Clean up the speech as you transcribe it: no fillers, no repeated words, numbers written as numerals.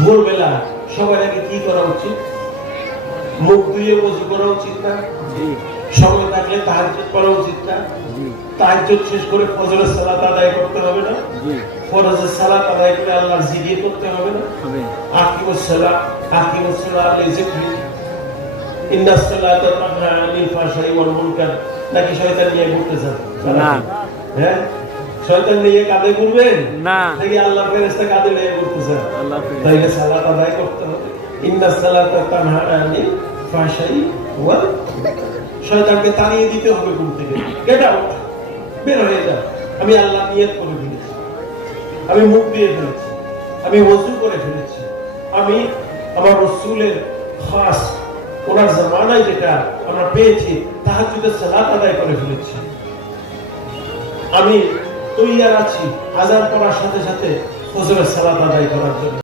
ভোরবেলা সবার আগে কি করা উচিত? মুখ ধুয়ে ওযু করা উচিত না? সময় থাকলে তাহাজ্জুদ পড়া উচিত না? তাহাজ্জুদ শেষ করে ফজরের সালাত আদায় করতে হবে না? ফরজের সালাত আদায় করে আল্লাহর জিকির করতে হবে না? আকিমুস সালাত লিযিকরি ইন্নাস সালাতা তানহা আনিল ফাহশাই ওয়াল মুনকার। নাকি শয়তান নিয়ে ঘুরতে চান? না। হ্যাঁ, শয়তান নিয়ে কাঁধে ঘুরবেন না, নাকি আল্লাহর ফেরেশতা কাঁধে নিয়ে ঘুরতে চান? তাইলে সালাত আদায় করতে হবে। ইন্নাস সালাতা তানহা আনিল ফাহশাই ওয়াল মুনকার। শয়তানকে তাড়িয়ে দিতে হবে ঘুম থেকে। গেট আউট, বের হয়ে যা। আমি আল্লাহ নিয়ত করে ফেলেছি, আমি মুখ দিয়ে ফেলেছি, আমি ওযু করে ফেলেছি, আমি আমার রাসূলের খাস ওনার জামানায় যেটা আমরা পেয়েছি তাহাজ্জুদের সালাত আদায় করে ফেলেছি। আমি তৈয়ার আছি আযান পড়ার সাথে সাথে ফজরের সালাত আদায় করার জন্য।